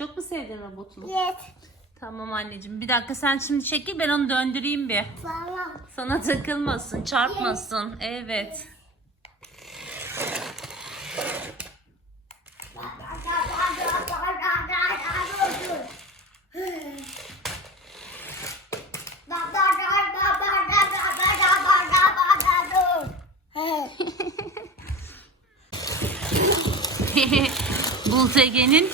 Çok mu sevdin robotunu? Evet. Tamam anneciğim. Bir dakika sen şimdi çekil ben onu döndüreyim bir. Tamam. Sana takılmasın, çarpmasın. Evet. Bulut Ege'nin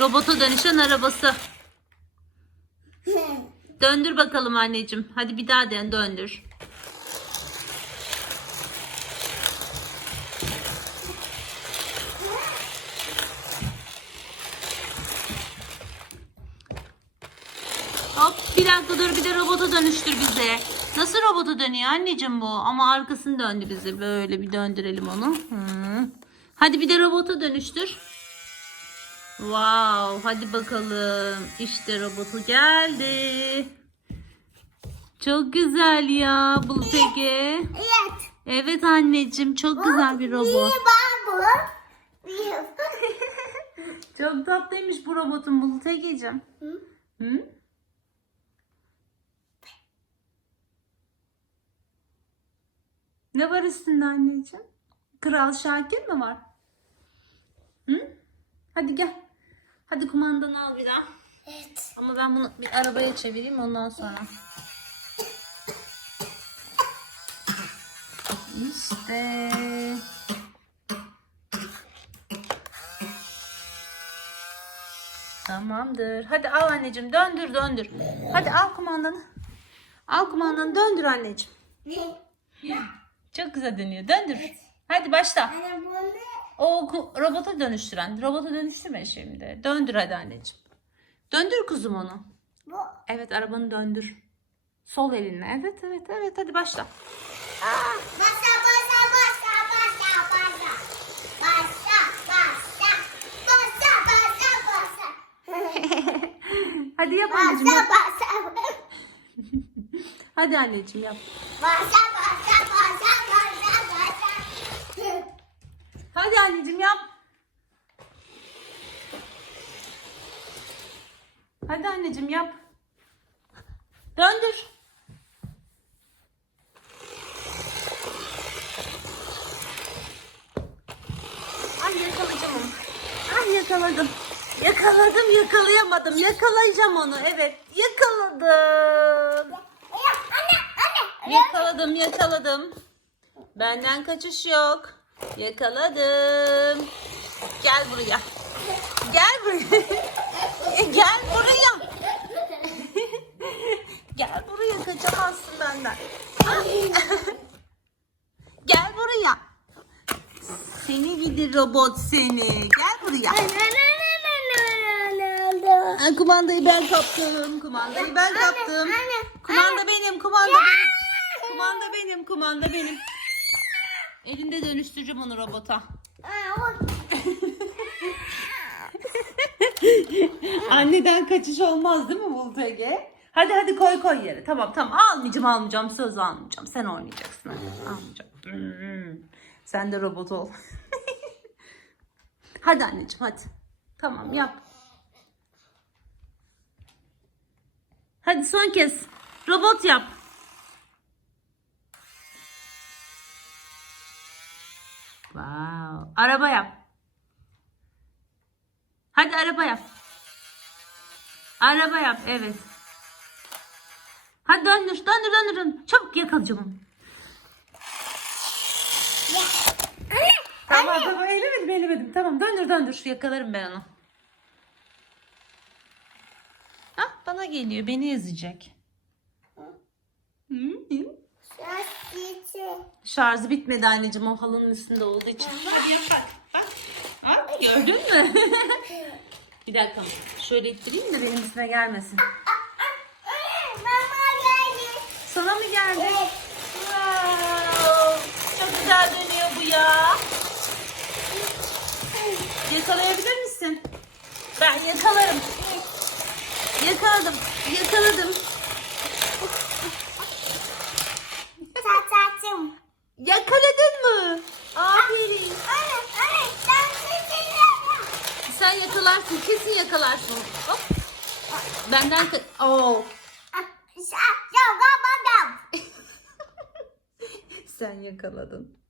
robota dönüşen arabası. Döndür bakalım anneciğim. Hadi bir daha den döndür. Hop bir dakika dur bir de robota dönüştür bize. Nasıl robota dönüyor anneciğim bu? Ama arkasını döndü bize. Böyle bir döndürelim onu. Hı. Hadi bir de robota dönüştür. Wow, hadi bakalım. İşte robotu geldi. Çok güzel ya Bulut Ege. Evet. Evet anneciğim çok güzel bir robot. Çok tatlıymış bu robotun Bulut Ege'cim. Hı? Hı? Ne var üstünde anneciğim? Kral Şakir mi var? Hı? Hadi gel. Hadi kumandanı al bir daha. Evet. Ama ben bunu bir arabaya çevireyim ondan sonra. İşte. Tamamdır. Hadi al anneciğim döndür döndür. Hadi al kumandanı. Al kumandanı döndür anneciğim. Çok güzel dönüyor. Döndür. Hadi başla. Anne bu ne? O robota dönüştüren. Robota dönüştürme şimdi. Döndür hadi anneciğim. Döndür kuzum onu. Bu. Evet arabanı döndür. Sol elinle. Evet evet evet hadi başla. Başla başla başla başla başla. Başla başla. Başla başla başla. Hadi yap anneciğim. Başla Yap. başla. Hadi anneciğim yap. Başla başla başla başla. Hadi anneciğim yap. Hadi anneciğim yap. Döndür. Ay yakalayacağım onu. Ay yakaladım. Yakaladım yakalayamadım. Yakalayacağım onu. Evet yakaladım. Yakaladım yakaladım. Benden kaçış yok. Yakaladım. Gel buraya. Gel buraya. Gel buraya. Gel buraya kaçamazsın benden. Gel buraya. Seni gidi robot seni. Gel buraya. Ha, kumandayı ben kaptım. Kumandayı ben kaptım. Kumanda benim, kumanda benim. Kumanda benim, kumanda benim. Elinde dönüştüreceğim onu robota. Anneden kaçış olmaz değil mi Bulut Ege? Hadi hadi koy koy yere. Tamam tamam almayacağım almayacağım söz almayacağım. Sen oynayacaksın. Hadi. Almayacağım. Hmm. Sen de robot ol. hadi anneciğim hadi. Tamam yap. Hadi son kez. Robot yap. Wow. Araba yap. Hadi araba yap. Araba yap evet. Hadi döndür döndür döndür. döndür. Çabuk yakalayacağım onu. Tamam tamam elemedim elemedim. Tamam döndür döndür. Yakalarım ben onu. Hah bana geliyor. Beni ezecek. Hı, hı. Şarjı bitmedi anneciğim o halının üstünde olduğu için. Hadi yap bak. Bak. Gördün mü? bir dakika. Şöyle ittireyim de benim üstüme gelmesin. Mı geldi? Wow. Çok güzel dönüyor bu ya. Yakalayabilir misin? Ben yakalarım. Yakaladım. Yakaladım. Yakaladın mı? Aferin. Sen yakalarsın. Kesin yakalarsın. Hop. Benden Oo. Şaka yapamadım. Sen yakaladın.